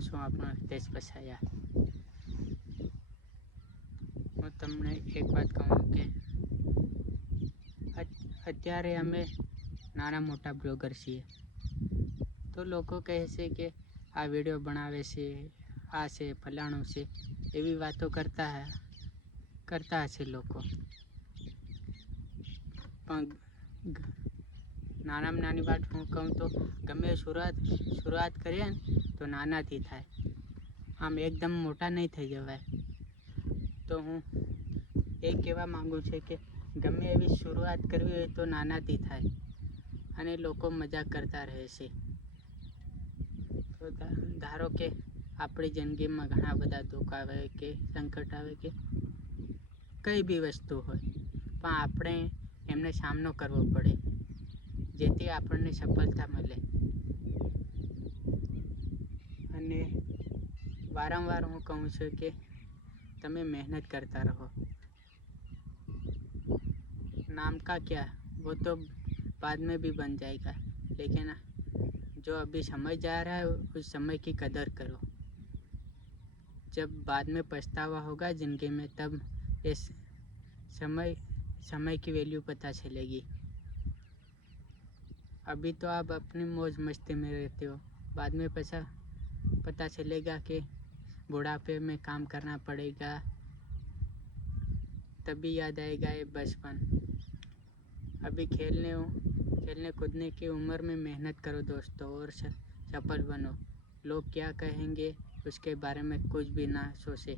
હું છું આપણો હિતેશ પસાયા। હું તમને એક વાત કહું કે અત્યારે અમે નાના મોટા બ્લોગર છીએ, તો લોકો કહે છે કે આ વિડીયો બનાવે છે, આ છે ફલાણું છે, એવી વાતો કરતા હશે લોકો। પણ નાનામાં નાની વાત હું કહું તો ગમે શરૂઆત કરીએ ને તો નાનાથી થાય, આમ એકદમ મોટા નહીં થઈ જવાય। તો હું એ કહેવા માગું છું કે ગમે એવી શરૂઆત કરવી હોય તો નાનાથી થાય, અને લોકો મજાક કરતા રહે છે। તો ધારો કે આપણી જિંદગીમાં ઘણા બધા દુઃખ આવે કે સંકટ આવે કે કઈ બી વસ્તુ હોય, પણ આપણે એમને સામનો કરવો પડે, જેથી આપણને સફળતા મળે। અને વારંવાર હું કહું છું કે તમે મહેનત करता रहो, नाम का क्या वो तो बाद में भी बन जाएगा, लेकिन जो अभी समय जा रहा है उस समय की कदर करो। जब बाद में पछतावा होगा ज़िंदगी में तब ये समय की वैल्यू पता चलेगी। अभी तो आप अपनी मौज मस्ती में रहते हो, बाद में पता चलेगा कि बुढ़ापे में काम करना पड़ेगा, तभी याद आएगा ये बचपन। अभी खेलने कूदने की उम्र में मेहनत करो दोस्तों, और सफल बनो। लोग क्या कहेंगे उसके बारे में कुछ भी ना सोचे।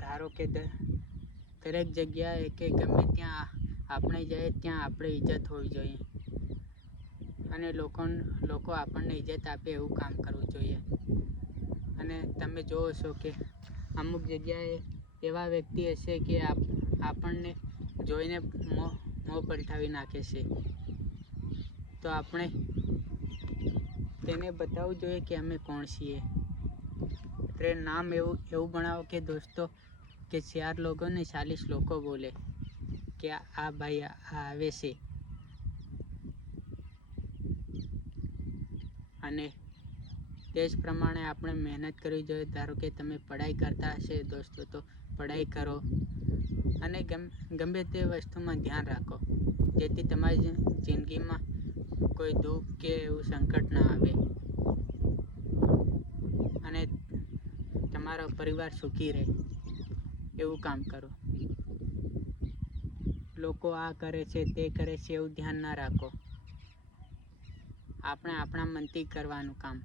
ધારો કે દરેક જગ્યાએ કે ગમે ત્યાં આપણે જઈએ ત્યાં આપણે ઇજ્જત હોવી જોઈએ, અને લોકો આપણને ઇજ્જત આપે એવું કામ કરવું જોઈએ। અને તમે જોવો છો કે અમુક જગ્યાએ એવા વ્યક્તિ હશે કે આપણને જોઈને મોં પલટાવી નાખે છે, તો આપણે તેને બતાવવું જોઈએ કે અમે કોણ છીએ। એટલે નામ એવું બનાવો કે દોસ્તો કે 4 લોકો ને 40 લોકો બોલે કે આ ભાઈ આ આવે છે। અને તે જ પ્રમાણે આપણે મહેનત કરવી જોઈએ। ધારો કે તમે પઢાઈ કરતા હશે દોસ્તો તો પઢાઈ કરો, અને ગમે તે વસ્તુમાં ધ્યાન રાખો, જેથી તમારી જિંદગીમાં કોઈ દુઃખ કે એવું સંકટ ના આવે, અને તમારો પરિવાર સુખી રહે એવું કામ કરો। લોકો આ કરે છે તે કરે છે એવું ધ્યાન ના રાખો, આપણે આપણા મનથી કરવાનું કામ,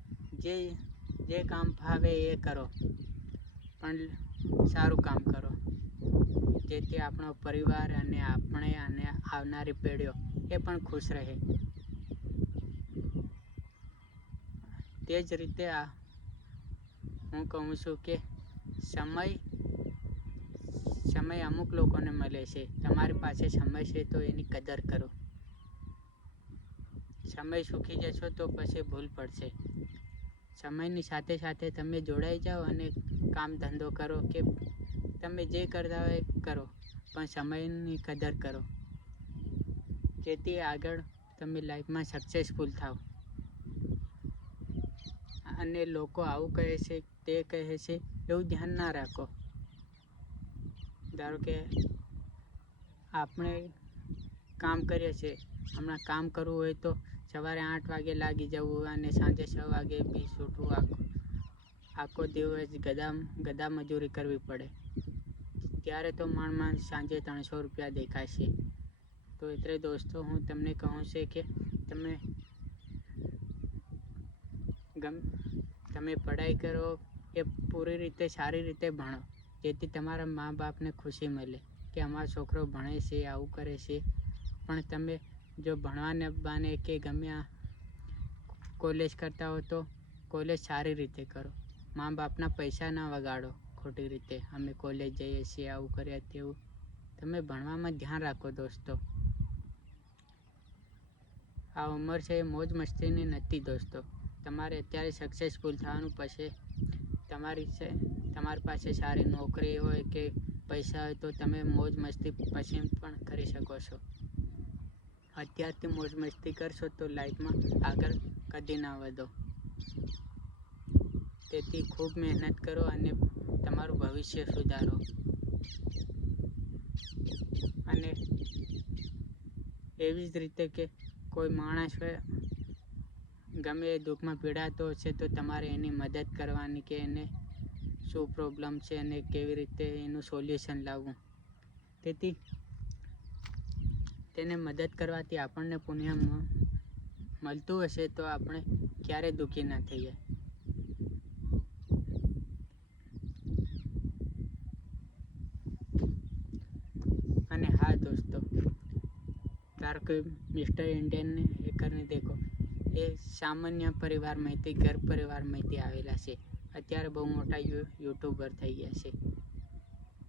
જે કામ ભાવે એ કરો, પણ સારું કામ કરો, જેથી આપણો પરિવાર અને આપણે અને આવનારી પેઢીઓ એ પણ ખુશ રહે। તે જ રીતે હું કહું છું કે સમય અમુક લોકોને મળે છે, તમારી પાસે સમય છે તો એની કદર કરો। સમય ચૂકી જશો તો પછી ભૂલ પડશે। સમયની સાથે સાથે તમે જોડાઈ જાઓ અને કામ ધંધો કરો, કે તમે જે કરતા હોય કરો, પણ સમયની કદર કરો, જેથી આગળ તમે લાઈફમાં સક્સેસફુલ થાઓ। અને લોકો આવું કહે છે તે કહે છે એવું ધ્યાન ના રાખો। ધારો કે આપણે કામ કરીએ છીએ, હમણાં કામ કરવું હોય તો સવારે 8 વાગે લાગી જવું અને સાંજે 6 વાગે બી છૂટવું, આખો દિવસ ગધા મજૂરી કરવી પડે, ત્યારે તો માંડ સાંજે 300 રૂપિયા દેખાય છે। તો એટલે દોસ્તો હું તમને કહું છું કે તમે પઢાઈ કરો એ પૂરી રીતે સારી રીતે ભણો, જેથી તમારા મા બાપને ખુશી મળે કે અમારો છોકરો ભણે છે, આવું કરે છે। પણ તમે જો ભણવાને બાને કે ગમે કોલેજ કરતા હો તો કોલેજ સારી રીતે કરો, મા બાપના પૈસા ના વગાડો ખોટી રીતે, અમે કોલેજ જઈએ છીએ આવું કરીએ તેવું। તમે ભણવામાં ધ્યાન રાખો દોસ્તો। આ ઉંમર છે એ મોજ મસ્તીની નથી દોસ્તો। તમારે અત્યારે સક્સેસફુલ થવાનું, પછી તમારી પાસે સારી નોકરી હોય કે પૈસા હોય તો તમે મોજ મસ્તી પછી પણ કરી શકો છો। અત્યારથી મોજ મસ્તી કરશો તો લાઈફમાં આગળ આદિના વધો. તેથી ખૂબ મહેનત કરો અને તમારું ભવિષ્ય સુધારો. અને એવી જ રીતે કે કોઈ માણસ ગમે એ દુઃખમાં પીડાતો હશે તો તમારે એની મદદ કરવાની કે એને શું પ્રોબ્લેમ છે અને કેવી રીતે એનું સોલ્યુશન લાવવું. તેથી તેને મદદ કરવાથી આપણને પુણ્ય મળતું હશે તો આપણે ક્યારેય દુઃખી ના થઈએ. અને હા દોસ્તો, ધારો કે મિસ્ટર ઇન્ડિયનને હેકરને દેખો, એ સામાન્ય પરિવારમાંથી ગરીબ પરિવારમાંથી આવેલા છે. અત્યારે બહુ મોટા યુટ્યુબર થઈ ગયા છે.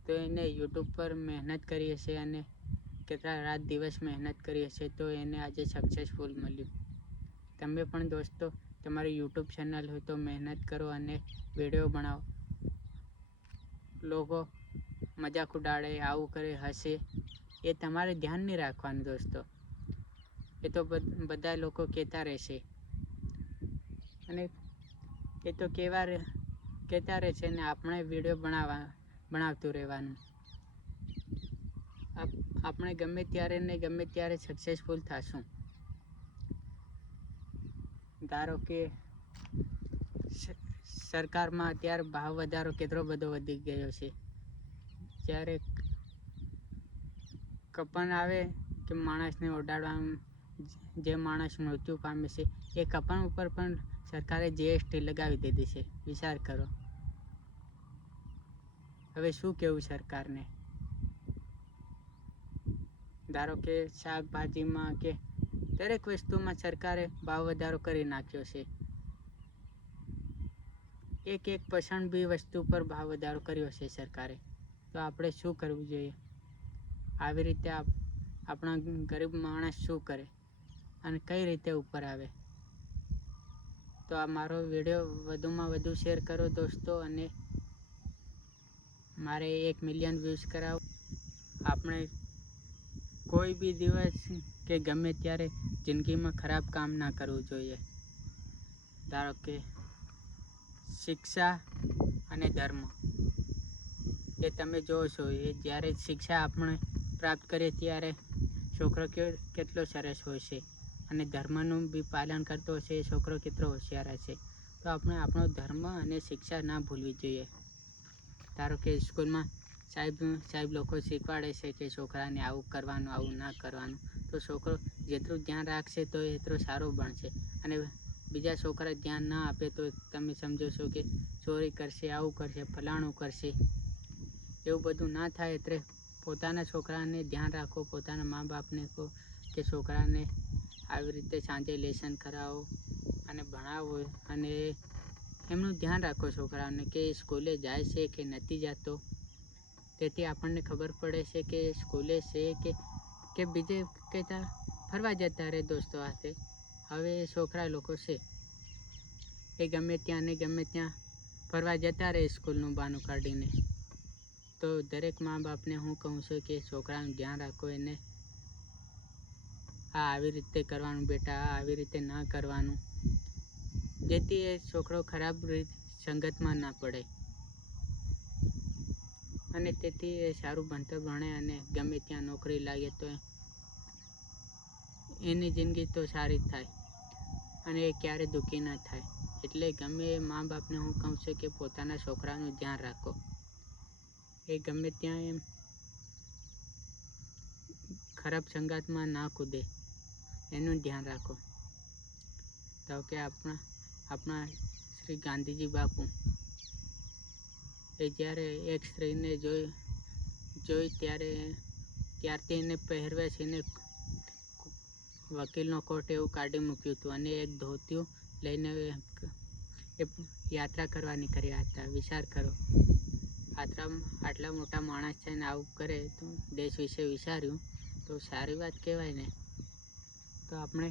તો એને યુટ્યુબ પર મહેનત કરી હશે અને કેટલા રાત દિવસ મહેનત કરી હશે તો એને આજે સક્સેસફુલ મળ્યું. તમે પણ દોસ્તો તમારી યુટ્યુબ ચેનલ હોય તો મહેનત કરો અને વિડીયો બનાવો. લોકો મજાક ઉડાડે, આવું કરે, હસે, એ તમારે ધ્યાન નહીં રાખવાનું દોસ્તો. એ તો બધા લોકો કહેતા રહેશે અને એ તો કહેતા રહેશે ને આપણે વિડીયો બનાવતું રહેવાનું. આપણે ગમે ત્યારે ને ગમે ત્યારે સક્સેસફુલ થશું. ધારો કે સરકારમાં અત્યારે ભાવ વધારો કેટલો બધો વધી ગયો છે. જ્યારે કપન આવે કે માણસને ઓડાડવામાં જે માણસ મૃત્યુ પામે છે એ કપન ઉપર પણ સરકારે જીએસટી લગાવી દીધી છે. વિચાર કરો. હવે શું કહેવું સરકારને? ધારો કે શાકભાજીમાં કે દરેક વસ્તુમાં સરકારે ભાવ વધારો કરી નાખ્યો છે. એક % બી વસ્તુ પર ભાવ વધારો કર્યો છે સરકારે. તો આપણે શું કરવું જોઈએ? આવી રીતે આપણા ગરીબ માણસ શું કરે અને કઈ રીતે ઉપર આવે? તો આ મારો વિડીયો વધુમાં વધુ શેર કરો દોસ્તો અને મારે 1 મિલિયન વ્યૂઝ કરાવો. આપણે કોઈ બી દિવસ કે ગમે ત્યારે જિંદગીમાં ખરાબ કામ ના કરવું જોઈએ. ધારો કે શિક્ષા અને ધર્મ, એ તમે જોવો છો, એ જ્યારે શિક્ષા આપણે પ્રાપ્ત કરીએ ત્યારે છોકરો કેટલો સરસ હોય છે અને ધર્મનું બી પાલન કરતો હશે એ છોકરો કેટલો હોશિયાર હશે. તો આપણે આપણો ધર્મ અને શિક્ષા ના ભૂલવી જોઈએ. ધારો કે સ્કૂલમાં સાહેબ લોકો શીખવાડે છે કે છોકરાને આવું કરવાનું, આવું ના કરવાનું. તો છોકરો જેટલું ધ્યાન રાખશે તો એટલો સારો ભણશે. અને બીજા છોકરા ધ્યાન ના આપે તો તમે સમજો છો કે ચોરી કરશે, આવું કરશે, ફલાણું કરશે. એવું બધું ના થાય એટલે પોતાના છોકરાને ધ્યાન રાખો. પોતાના મા બાપને કહો કે છોકરાને આવી રીતે સાંજે લેસન કરાવો અને ભણાવો અને એમનું ધ્યાન રાખો છોકરાઓને કે સ્કૂલે જાય છે કે નથી જતો. તેથી આપણને ખબર પડે છે કે સ્કૂલે છે કે બીજે કહેતા ફરવા જતા રહે દોસ્તો સાથે. હવે છોકરા લોકો છે એ ગમે ત્યાં ને ગમે ત્યાં ફરવા જતા રહે સ્કૂલનું બહાનું કાઢીને. તો દરેક મા બાપને હું કહું છું કે છોકરાનું ધ્યાન રાખો. એને આવી રીતે કરવાનું બેટા, આવી રીતે ના કરવાનું, જેથી એ છોકરો ખરાબ સંગતમાં ના પડે અને તેથી એ સારું ભણતર ભણે અને ગમે ત્યાં નોકરી લાગે તો એની જિંદગી તો સારી જ થાય અને એ ક્યારે દુઃખી ના થાય. એટલે ગમે એ મા બાપને હું કહું છું કે પોતાના છોકરાનું ધ્યાન રાખો. એ ગમે ત્યાં એમ ખરાબ સંગાતમાં ના કૂદે એનું ધ્યાન રાખો. તો કે આપણા શ્રી ગાંધીજી બાપુ, એ જ્યારે એક સ્ત્રીને જોઈ ત્યારથી એને પહેરવેશ એને વકીલનો કોટ એવું કાઢી મૂક્યું હતું અને એક ધોતિયું લઈને એ યાત્રા કરવા નીકળ્યા હતા. વિચાર કરો, આટલા મોટા માણસ છે ને આવું કરે તો દેશ વિશે વિચાર્યું તો સારી વાત કહેવાય ને. તો આપણે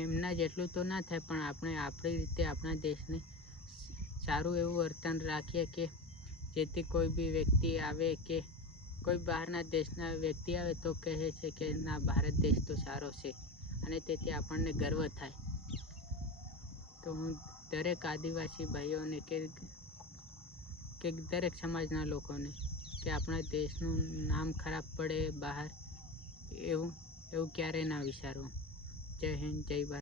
એમના જેટલું તો ના થાય પણ આપણે આપણી રીતે આપણા દેશને સારું એવું વર્તન રાખીએ કે જેથી કોઈ બી વ્યક્તિ આવે કે કોઈ બહારના દેશના વ્યક્તિ આવે તો કહે છે કે ના, ભારત દેશ તો સારો છે અને તેથી આપણને ગર્વ થાય. તો હું દરેક આદિવાસી ભાઈઓને કે દરેક સમાજના લોકોને કે આપણા દેશનું નામ ખરાબ પડે બહાર એવું ક્યારેય ના વિચારવું. જય હિન્દ, જય ભારત.